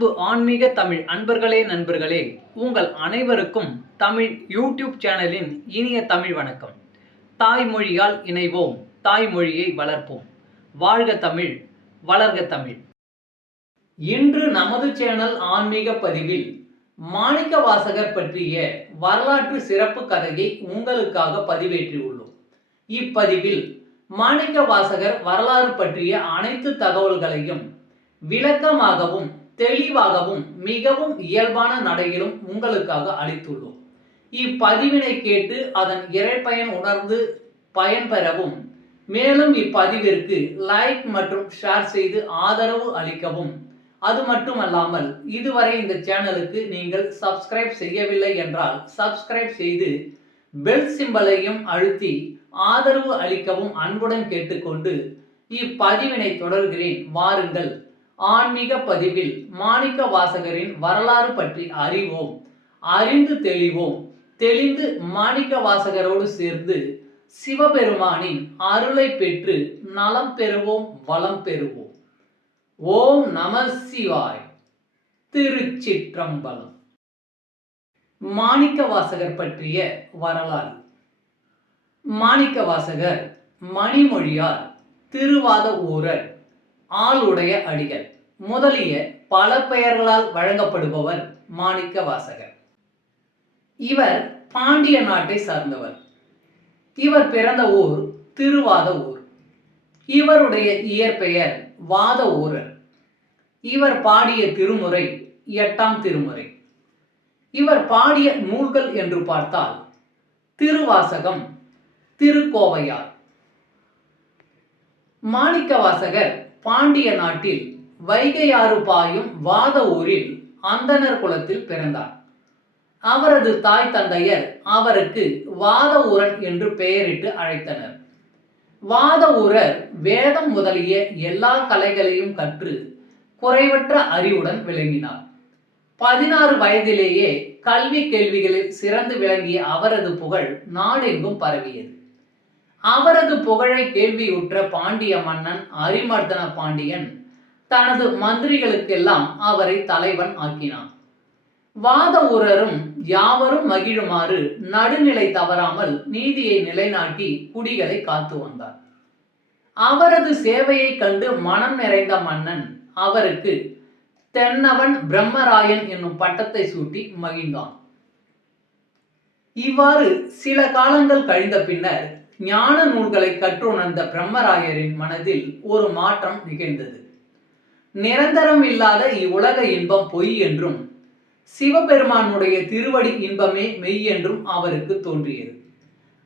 அன்பு ஆன்மீக தமிழ் அன்பர்களே நண்பர்களே உங்கள் அனைவருக்கும் தமிழ் யூடியூப் சேனலின் இனிய தமிழ் வணக்கம். தாய்மொழியால் இணைவோம் தாய்மொழியை வளர்ப்போம். வாழ்க தமிழ் வளர்க தமிழ். இன்று நமது சேனல் ஆன்மீக பதிவில் மாணிக்க வாசகர் பற்றிய வரலாற்று சிறப்பு கதையை உங்களுக்காக பதிவேற்றியுள்ளோம் இப்பதிவில் மாணிக்க வாசகர் வரலாறு பற்றிய அனைத்து தகவல்களையும் விளக்கமாகவும் தெளிவாகவும் மிகவும் இயல்பான நடையிலும் உங்களுக்காக அளித்துள்ளோம். இப்பதிவினை கேட்டு அதன் இறைப்பயன் உணர்ந்து பயன்பெறவும் மேலும் இப்பதிவிற்கு லைக் மற்றும் ஷேர் செய்து ஆதரவு அளிக்கவும். அது மட்டுமல்லாமல் இதுவரை இந்த சேனலுக்கு நீங்கள் சப்ஸ்கிரைப் செய்யவில்லை என்றால் சப்ஸ்கிரைப் செய்து பெல் சிம்பலையும் அழுத்தி ஆதரவு அளிக்கவும் அன்புடன் கேட்டுக்கொண்டு இப்பதிவினை தொடர்கிறேன். வாருங்கள். ஆன்மீக பதிவில் மாணிக்க வாசகரின் வரலாறு பற்றி அறிவோம். அறிந்து தெளிவோம். தெளிந்து மாணிக்க வாசகரோடு சேர்ந்து சிவபெருமானின் அருளை பெற்று நலம் பெறுவோம் வளம் பெறுவோம். ஓம் நம சிவாய். திருச்சிற்றம்பலம். மாணிக்க வாசகர் பற்றிய வரலாறு. மாணிக்க வாசகர் மணிமொழியார் திருவாத ஊரர் ஆளுடைய அடிகள். முதலிய பல பெயர்களால் வழங்கப்படுபவர் மாணிக்க வாசகர். இவர் பாண்டிய நாட்டை சார்ந்தவர். இவர் பிறந்த ஊர் திருவாத ஊர். இவருடைய இயற்பெயர் வாத ஊரர். இவர் பாடிய திருமுறை எட்டாம் திருமுறை. இவர் பாடிய நூல்கள் என்று பார்த்தால் திருவாசகம் திருக்கோவையார். மாணிக்கவாசகர் பாண்டிய நாட்டில் வைகையாறு பாயும் வாத ஊரில் அந்தணர் குலத்தில் பிறந்தார். அவரது தாய் தந்தையர் அவருக்கு வாத ஊரன் என்று பெயரிட்டு அழைத்தனர். வாத ஊரர் வேதம் முதலிய எல்லா கலைகளையும் கற்று குறைவற்ற அறிவுடன் விளங்கினார். பதினாறு வயதிலேயே கல்வி கேள்விகளில் சிறந்து விளங்கிய அவரது புகழ் நாடெங்கும் பரவியது. அவரது புகழை கேள்வியுற்ற பாண்டிய மன்னன் அரிமர்தன பாண்டியன் தனது மந்திரிகளுக்கெல்லாம் அவரை தலைவன் ஆக்கினான். வாத யாவரும் மகிழுமாறு நடுநிலை தவறாமல் நீதியை நிலைநாட்டி குடிகளை காத்து வந்தார். அவரது சேவையை கண்டு மனம் நிறைந்த மன்னன் அவருக்கு தென்னவன் பிரம்மராயன் என்னும் பட்டத்தை சூட்டி மகிழ்ந்தான். இவ்வாறு சில காலங்கள் கழிந்த பின்னர் ஞான நூல்களை கற்றுணர்ந்த பிரம்மராயரின் மனதில் ஒரு மாற்றம் நிகழ்ந்தது. நிரந்தரம் இல்லாத இவ்வுலக இன்பம் பொய் என்றும் சிவபெருமானுடைய திருவடி இன்பமே மெய் என்றும் அவருக்கு தோன்றியது.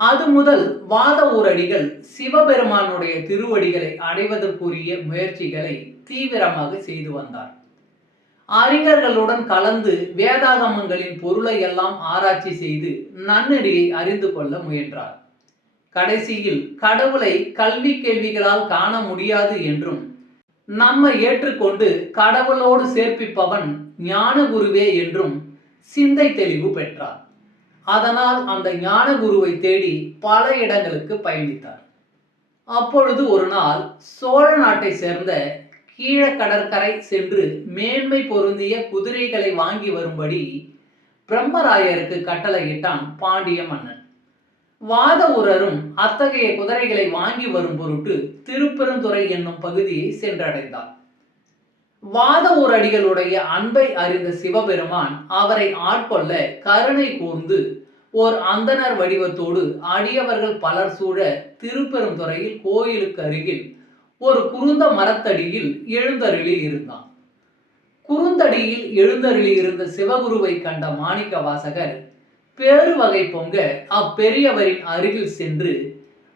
அது முதல் வாத ஊரடிகள் சிவபெருமானுடைய திருவடிகளை அடைவதற்குரிய முயற்சிகளை தீவிரமாக செய்து வந்தார். அறிஞர்களுடன் கலந்து வேதாகமங்களின் பொருளை எல்லாம் ஆராய்ச்சி செய்து நன்னெறியை அறிந்து கொள்ள முயன்றார். கடைசியில் கடவுளை கல்வி கேள்விகளால் காண முடியாது என்றும் நம்மை ஏற்றுக்கொண்டு கடவுளோடு சேர்ப்பிப்பவன் ஞான குருவே என்றும் சிந்தை தெளிவு பெற்றார். அதனால் அந்த ஞான குருவை தேடி பல இடங்களுக்கு பயணித்தார். அப்பொழுது ஒரு நாள் சோழ நாட்டை சேர்ந்த கீழ கடற்கரை சென்று மேன்மை பொருந்திய குதிரைகளை வாங்கி வரும்படி பிரம்மராயருக்கு கட்டளையிட்டான் பாண்டிய மன்னன். வாத உரரும் அத்தகைய குதிரைகளை வாங்கி வரும் பொருட்டு திருப்பெருந்துறை என்னும் பகுதியை சென்றடைந்தார். வாத ஊரடிகளுடைய அன்பை அறிந்த சிவபெருமான் அவரை ஆட்கொள்ள கருணை கூர்ந்து ஓர் அந்தனர் வடிவத்தோடு அடியவர்கள் பலர் சூழ திருப்பெருந்துறையில் கோயிலுக்கு அருகில் ஒரு குருந்த மரத்தடியில் எழுந்தருளி இருந்தான் குறுந்தடியில் எழுந்தருளி இருந்த சிவகுருவை கண்ட மாணிக்க வாசகர் பேரு வகை பொங்க அப்பெரியவரின் அருகில் சென்று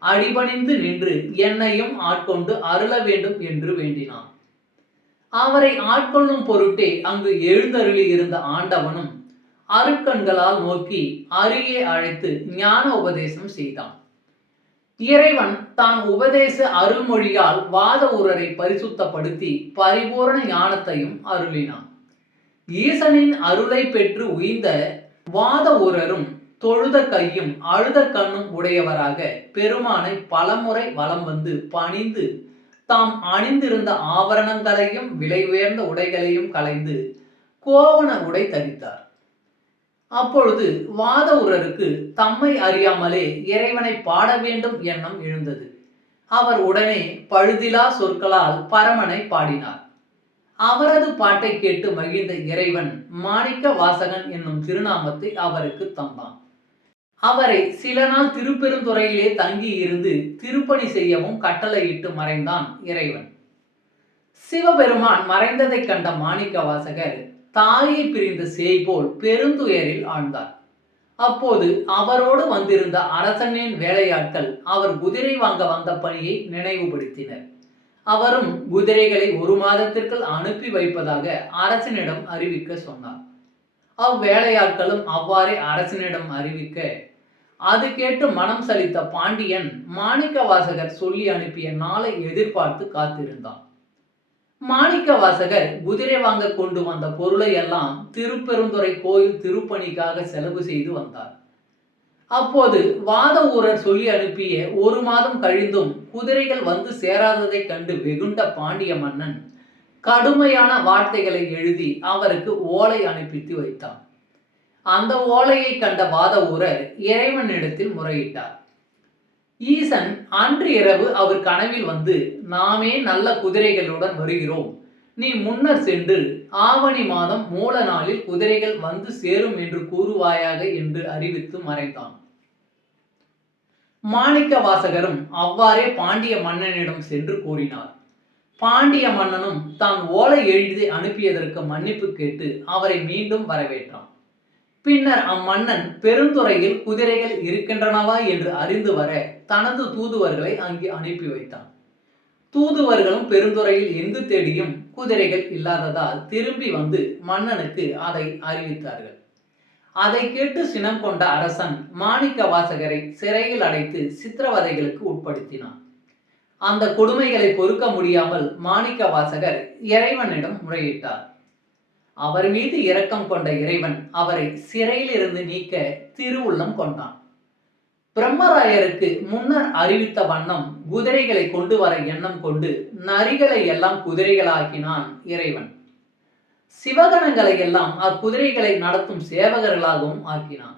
அடிபணிந்து நின்று என்னையும் ஆட்கொண்டு அருள வேண்டும் என்று வேண்டினான். அவரை ஆட்கொள்ளும் பொருட்டே அங்கு எழுந்தருளி இருந்த ஆண்டவனும் அருட்கண்களால் நோக்கி அருகே அழைத்து ஞான உபதேசம் செய்தான். இறைவன் தான் உபதேச அருள்மொழியால் வாத ஊரரை பரிசுத்தப்படுத்தி பரிபூரண ஞானத்தையும் அருளினான். ஈசனின் அருளை பெற்று உய்ந்த வாத ஊரரும் தொழுத கையும் அழுத கண்ணும் உடையவராக பெருமானை பலமுறை வலம் வந்து பணிந்து தாம் அணிந்திருந்த ஆபரணங்களையும் விலை உயர்ந்த உடைகளையும் களைந்து கோவண உடை தரித்தார். அப்பொழுது வாதவுரருக்கு தம்மை அறியாமலே இறைவனை பாட வேண்டும் எண்ணம் எழுந்தது. அவர் உடனே பழுதிலா சொற்களால் பரமனை பாடினார். அவரது பாட்டை கேட்டு மகிழ்ந்த இறைவன் மாணிக்க வாசகன் என்னும் திருநாமத்தை அவருக்கு தந்தான். அவரை சில நாள் திருப்பெருந்துறையிலே தங்கி இருந்து திருப்பணி செய்யவும் கட்டளையிட்டு மறைந்தான் இறைவன். சிவபெருமான் மறைந்ததைக் கண்ட மாணிக்க வாசகர் தாயை பிரிந்த சேய் போல் பெருந்துயரில் ஆழ்ந்தார். அப்போது அவரோடு வந்திருந்த அரசனின் வேலையாட்கள் அவர் குதிரை வாங்க வந்த பணியை நினைவுபடுத்தினர். அவரும் குதிரைகளை ஒரு மாதத்திற்குள் அனுப்பி வைப்பதாக அரசனிடம் அறிவிக்க சொன்னார். அவ்வேலையாட்களும் அவ்வாறே அரசனிடம் அறிவிக்க அது கேட்டு மனம் சலித்த பாண்டியன் மாணிக்கவாசகர் சொல்லி அனுப்பிய நாளை எதிர்பார்த்து காத்திருந்தான். மாணிக்கவாசகர் குதிரை வாங்க கொண்டு வந்த பொருளை எல்லாம் திருப்பெருந்துறை கோயில் திருப்பணிக்காக செலவு செய்து வந்தார். அப்போது வாத ஊரர் சொல்லி அனுப்பிய ஒரு மாதம் கழிந்தும் குதிரைகள் வந்து சேராததைக் கண்டு வெகுண்ட பாண்டிய மன்னன் கடுமையான வார்த்தைகளை எழுதி அவருக்கு ஓலை அனுப்பித்து வைத்தான். அந்த ஓலையை கண்ட வாத ஊரர் இறைவனிடத்தில் முறையிட்டார். ஈசன் அன்று இரவு அவர் கனவில் வந்து நாமே நல்ல குதிரைகளுடன் வருகிறோம். நீ முன்னர் சென்று ஆவணி மாதம் மூல நாளில் குதிரைகள் வந்து சேரும் என்று கூறுவாயாக என்று அறிவித்து மறைந்தான் மாணிக்க வாசகரும் அவ்வாறே பாண்டிய மன்னனிடம் சென்று கூறினார். பாண்டிய மன்னனும் தான் ஓலை எழுதி அனுப்பியதற்கு மன்னிப்பு கேட்டு அவரை மீண்டும் வரவேற்றான். பின்னர் அம்மன்னன் பெருந்துறையில் குதிரைகள் இருக்கின்றனவா என்று அறிந்து வர தனது தூதுவர்களை அங்கே அனுப்பி வைத்தான். தூதுவர்களும் பெருந்துறையில் எங்கு தேடியும் குதிரைகள் இல்லாததால் திரும்பி வந்து மன்னனுக்கு அதை அறிவித்தார்கள். அதை கேட்டு சினம் கொண்ட அரசன் மாணிக்க வாசகரை சிறையில் அடைத்து சித்திரவதைகளுக்கு உட்படுத்தினான். அந்த கொடுமைகளை பொறுக்க முடியாமல் மாணிக்க வாசகர் இறைவனிடம் முறையிட்டார். அவர் மீது இரக்கம் கொண்ட இறைவன் அவரை சிறையிலிருந்து நீக்க திருவுள்ளம் கொண்டான். பிரம்மராயருக்கு முன்னர் அறிவித்த வண்ணம் குதிரைகளை கொண்டு வர எண்ணம் கொண்டு நரிகளை எல்லாம் குதிரைகளாக்கினான் இறைவன். சிவகணங்களை எல்லாம் அக்குதிரைகளை நடத்தும் சேவகர்களாகவும் ஆக்கினான்.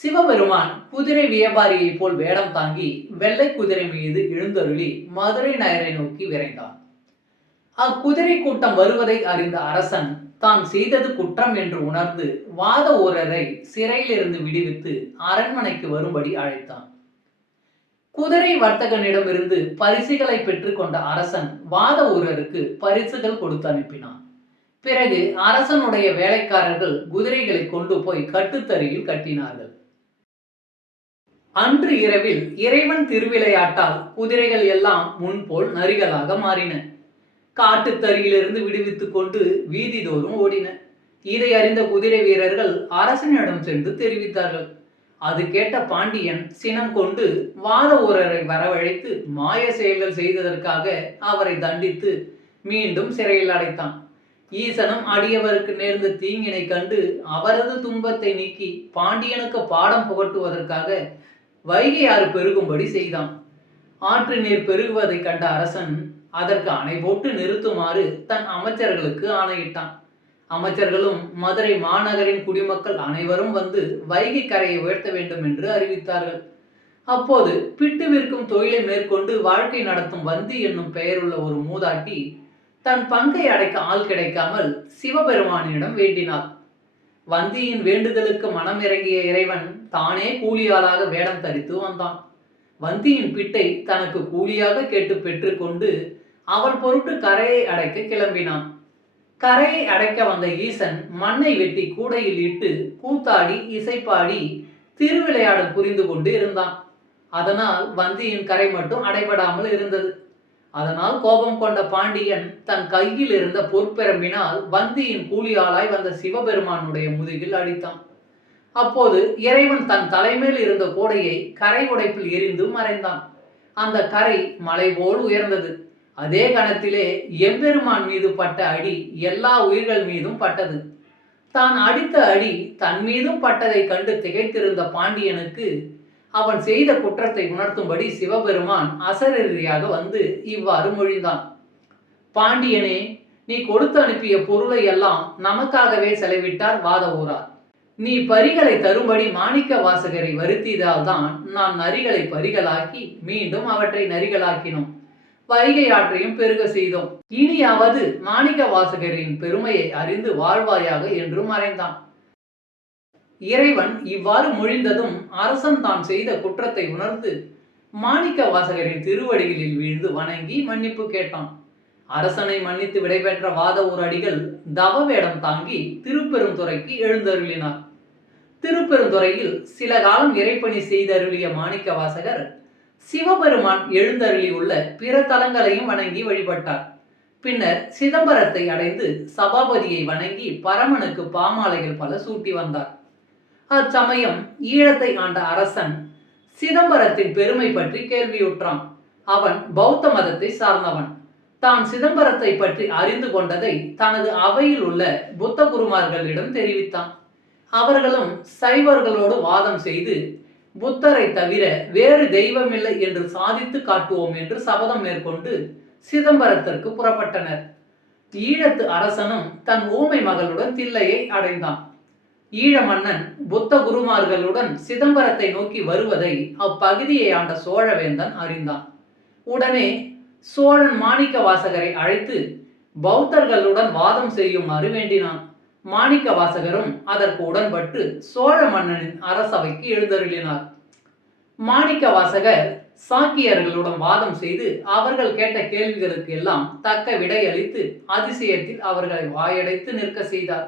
சிவபெருமான் குதிரை வியாபாரியை போல் வேடம் தாங்கி வெள்ளை குதிரை மீது எழுந்தருளி மதுரை நகரை நோக்கி விரைந்தான். அக்குதிரை கூட்டம் வருவதை அறிந்த அரசன் தான் செய்தது குற்றம் என்று உணர்ந்து வாத ஊரரை சிறையிலிருந்து விடுவித்து அரண்மனைக்கு வரும்படி அழைத்தான். குதிரை வர்த்தகனிடமிருந்து பரிசுகளை பெற்றுக்கொண்ட அரசன் வாத ஊரருக்கு பரிசுகள் கொடுத்து அனுப்பினான். பிறகு அரசனுடைய வேலைக்காரர்கள் குதிரைகளை கொண்டு போய் கட்டுத்தறியில் கட்டினார்கள். அன்று இரவில் இறைவன் திருவிளையாட்டால் குதிரைகள் எல்லாம் முன்போல் நரிகளாக மாறின. காட்டுத்தறியிலிருந்து விடுவித்துக் கொண்டு வீதிதோறும் ஓடின. இதை அறிந்த குதிரை வீரர்கள் அரசனிடம் சென்று தெரிவித்தார்கள். அது கேட்ட பாண்டியன் சினம் கொண்டு வாத ஊரரை வரவழைத்து மாய செயல்கள் செய்ததற்காக அவரை தண்டித்து மீண்டும் சிறையில் அடைத்தான். ஈசனும் அடியவருக்கு நேர்ந்த தீங்கினை கண்டு அவரது துன்பத்தை நீக்கி பாண்டியனுக்கு பாடம் புகட்டுவதற்காக வைகை ஆறு பெருகும்படி செய்தான். ஆற்று நீர் பெருகுவதைக் கண்ட அரசன் அதற்கு அணை போட்டு நிறுத்துமாறு தன் அமைச்சர்களுக்கு ஆணையிட்டான். அமைச்சர்களும் மதுரை மாநகரின் குடிமக்கள் அனைவரும் வந்து வைகை கரையை உயர்த்த வேண்டும் என்று அறிவித்தார்கள். அப்போது பிட்டு விற்கும் தொழிலை மேற்கொண்டு வாழ்க்கை நடத்தும் வந்தி என்னும் பெயருள்ள ஒரு மூதாட்டி தன் பங்கை அடைக்க ஆள் கிடைக்காமல் சிவபெருமானிடம் வேண்டினார் வந்தியின் வேண்டுதலுக்கு மனம் இறங்கிய இறைவன் தானே கூலியாளாக வேடம் தரித்து வந்தான். வந்தியின் பிட்டை தனக்கு கூலியாக கேட்டு பெற்றுக்கொண்டு அவள் பொருட்டு கரையை அடைக்க கிளம்பினான். கரையை அடைக்க வந்த ஈசன் மண்ணை வெட்டி கூடையில் இட்டு கூத்தாடி இசைப்பாடி திருவிளையாடல் புரிந்து கொண்டு இருந்தான். அதனால் வந்தியின் கரை மட்டும் அடைபடாமல் இருந்தது. அதனால் கோபம் கொண்ட பாண்டியன் தன் கையில் இருந்த பொற்பெரம்பினால் வந்தியின் கூலியாளாய் வந்த சிவபெருமானுடைய முதுகில் அடித்தான். அப்போது இறைவன் தன் தலைமேல் இருந்த கூடையை கரை உடைப்பில் எரிந்து மறைந்தான். அந்த கரை மலை போல் உயர்ந்தது. அதே கணத்திலே எம்பெருமான் மீது பட்ட அடி எல்லா உயிர்கள் மீதும் பட்டது. தான் அடித்த அடி தன் மீதும் பட்டதை கண்டு திகைத்திருந்த பாண்டியனுக்கு அவன் செய்த குற்றத்தை உணர்த்தும்படி சிவபெருமான் அசரீரியாக வந்து இவ்வாறு மொழிந்தான். பாண்டியனே நீ கொடுத்து அனுப்பிய பொருளை எல்லாம் நமக்காகவே செலவிட்டார் வாத ஊரார் நீ பரிகளை தரும்படி மாணிக்க வாசகரை வருத்தியதால் தான் நான் நரிகளை பரிகளாக்கி மீண்டும் அவற்றை நரிகளாக்கினோம். வைகை ஆற்றையும் பெருக செய்தோம். இனியாவது மாணிக்க வாசகரின் பெருமையை அறிந்து வாழ்வாயாக என்று மறைந்தான். இறைவன் இவ்வாறு மொழிந்ததும் அரசன் தான் செய்த குற்றத்தை உணர்ந்து மாணிக்க வாசகரின் திருவடிகளில் வீழ்ந்து வணங்கி மன்னிப்பு கேட்டான். அரசனை மன்னித்து விடைபெற்ற வாத ஊரடிகள் தவ வேடம் தாங்கி திருப்பெருந்துறைக்கு எழுந்தருளினார். திருப்பெருந்துறையில் சில காலம் இறைப்பணி செய்தருளிய மாணிக்க வாசகர் சிவபெருமான் எழுந்தருளியுள்ள பிற தலங்களையும் வணங்கி வழிபட்டார். பின்னர் சிதம்பரத்தை அடைந்து சபாபதியை வணங்கி பரமனுக்கு பாமாலைகள் பல சூட்டி வந்தார். அச்சமயம் ஈழத்தை ஆண்ட அரசன் சிதம்பரத்தின் பெருமை பற்றி கேள்வியுற்றான். அவன் பௌத்த மதத்தை சார்ந்தவன். தான் சிதம்பரத்தை பற்றி அறிந்து கொண்டதை தனது அவையில் உள்ள புத்த குருமார்களிடம் தெரிவித்தான். அவர்களும் சைவர்களோடு வாதம் செய்து புத்தரை தவிர வேறு தெய்வமில்லை என்று சாதித்து காட்டுவோம் என்று சபதம் மேற்கொண்டு சிதம்பரத்திற்கு புறப்பட்டனர். ஈழத்து அரசனும் தன் ஊமை மகளுடன் தில்லையை அடைந்தான். ஈழ மன்னன் புத்த குருமார்களுடன் சிதம்பரத்தை நோக்கி வருவதை அப்பகுதியை ஆண்ட சோழவேந்தன் அறிந்தான். உடனே சோழன் மாணிக்க வாசகரை அழைத்து பௌத்தர்களுடன் வாதம் செய்யுமாறு வேண்டினான் மாணிக்க வாசகரும் அதற்கு உடன்பட்டு சோழ மன்னனின் அரசவைக்கு எழுந்தருளினார். மாணிக்க வாசகர் சாக்கியர்களுடன் வாதம் செய்து அவர்கள் கேட்ட கேள்விகளுக்கு எல்லாம் தக்க விடையளித்து அதிசயத்தில் அவர்களை வாயடைத்து நிற்க செய்தார்.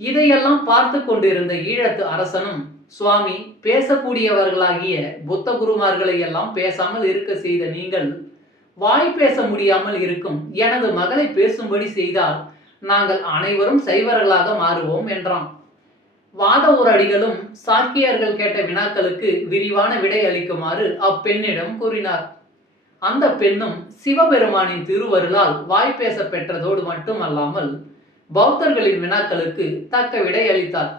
இதையெல்லாம் பார்த்து கொண்டிருந்த ஈழத்து அரசனும் சுவாமி பேசக்கூடியவர்களாகிய புத்த குருமார்களை எல்லாம் பேசாமல் இருக்க செய்த நீங்கள் வாய் பேச முடியாமல் இருக்கும் எனது மகளை பேசும்படி செய்தால் நாங்கள் அனைவரும் சைவர்களாக மாறுவோம் என்றான். வாத அடிகளும் சாக்கியர்கள் கேட்ட வினாக்களுக்கு விரிவான விடை அளிக்குமாறு அப்பெண்ணிடம் கூறினார். அந்த பெண்ணும் சிவபெருமானின் திருவருளால் வாய் பேச பெற்றதோடு மட்டுமல்லாமல் பௌத்தர்களின் வினாக்களுக்கு தக்க விடை அளித்தார்.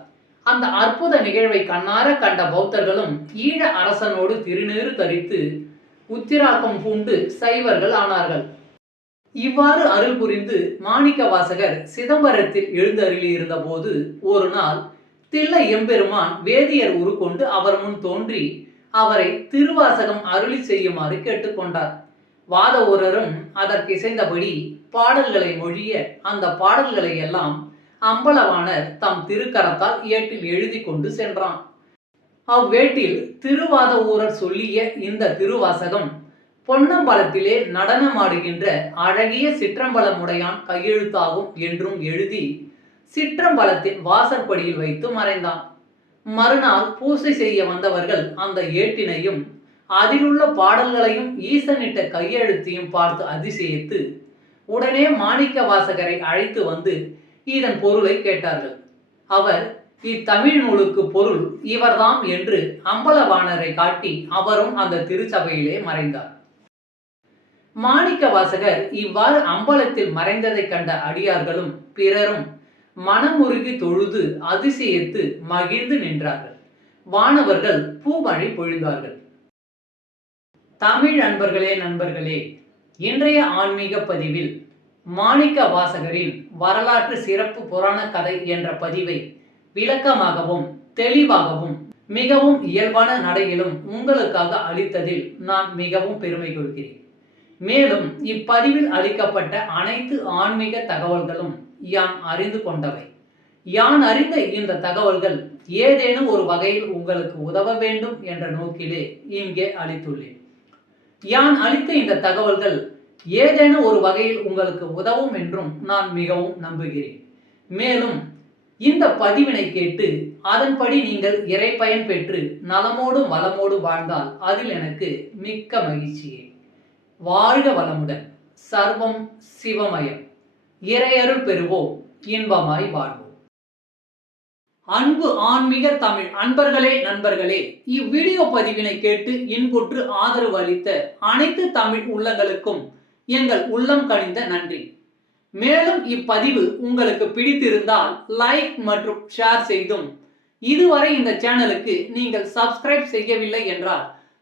அந்த அற்புத நிகழ்வை கண்ணார கண்ட பௌத்தர்களும் ஈழ அரசனோடு திருநீறு தரித்து உத்திராக்கம் பூண்டு சைவர்கள் ஆனார்கள். இவ்வாறு அருள் புரிந்து மாணிக்க வாசகர் சிதம்பரத்தில் எழுந்தருளியிருந்த போது ஒரு நாள் தில்ல எம்பெருமான் வேதியர் உருக்கொண்டு அவர் முன் தோன்றி அவரை திருவாசகம் அருளி செய்யுமாறு கேட்டுக்கொண்டார். வாத ஊரரும் அதற்கு இசைந்தபடி பாடல்களை மொழிய அந்த பாடல்களை எல்லாம் அம்பலவாணர் தம் திருக்கரத்தால் ஏட்டில் எழுதி கொண்டு சென்றான். அவ்வேட்டில் திருவாத ஊரர் சொல்லிய இந்த திருவாசகம் பொன்னம்பலத்திலே நடனமாடுகின்ற அழகிய சிற்றம்பலமுடையான் கையெழுத்தாகும் என்றும் எழுதி சிற்றம்பலத்தின் வாசற்படியில் வைத்து மறைந்தான். மறுநாள் பூசை செய்ய வந்தவர்கள் அந்த ஏட்டினையும் அதிலுள்ள பாடல்களையும் ஈசனிட்ட கையெழுத்தையும் பார்த்து அதிசயித்து உடனே மாணிக்க வாசகரை அழைத்து வந்து இதன் பொருளை கேட்டார்கள். அவர் இத்தமிழ் நூலுக்கு பொருள் இவர்தாம் என்று அம்பலவாணரை காட்டி அவரும் அந்த திருச்சபையிலே மறைந்தார். மாணிக்க வாசகர் இவ்வாறு அம்பலத்தில் மறைந்ததை கண்ட அடியார்களும் பிறரும் மனமுருகி தொழுது அதிசயித்து மகிழ்ந்து நின்றார்கள். வானவர்கள் பூமழை பொழிந்தார்கள். தமிழ் அன்பர்களே நண்பர்களே இன்றைய ஆன்மீக பதிவில் மாணிக்க வாசகரின் வரலாற்று சிறப்பு புராண கதை என்ற பதிவை விளக்கமாகவும் தெளிவாகவும் மிகவும் இயல்பான நடையிலும் உங்களுக்காக அளித்ததில் நான் மிகவும் பெருமை கொள்கிறேன். மேலும் இப்பதிவில் அளிக்கப்பட்ட அனைத்து ஆன்மீக தகவல்களும் யான் அறிந்து கொண்டவை. யான் அறிந்த இந்த தகவல்கள் ஏதேனும் ஒரு வகையில் உங்களுக்கு உதவ வேண்டும் என்ற நோக்கிலே இங்கே அளித்துள்ளேன். யான் அளித்த இந்த தகவல்கள் ஏதேனும் ஒரு வகையில் உங்களுக்கு உதவும் என்றும் நான் மிகவும் நம்புகிறேன். மேலும் இந்த பதிவினை கேட்டு அதன்படி நீங்கள் இறைப்பயன் பெற்று நலமோடும் வளமோடு வாழ்ந்தால் அதில் எனக்கு மிக்க மகிழ்ச்சியே. வாழ்க வளமுடன் சர்வம் சிவமயம். இறையருள் பெறுவோம் இன்பமாய் வாழ்வோம். அன்பு ஆன்மீக தமிழ் அன்பர்களே நண்பர்களே இவ்வீடியோ பதிவினை கேட்டு இன்புற்று ஆதரவு அளித்த அனைத்து தமிழ் உள்ளங்களுக்கும் எங்கள் உள்ளம் கணிந்த நன்றி. மேலும் இப்பதிவு உங்களுக்கு பிடித்திருந்தால் லைக் மற்றும் ஷேர் செய்தும். இதுவரை இந்த சேனலுக்கு நீங்கள் சப்ஸ்கிரைப் செய்யவில்லை என்றால்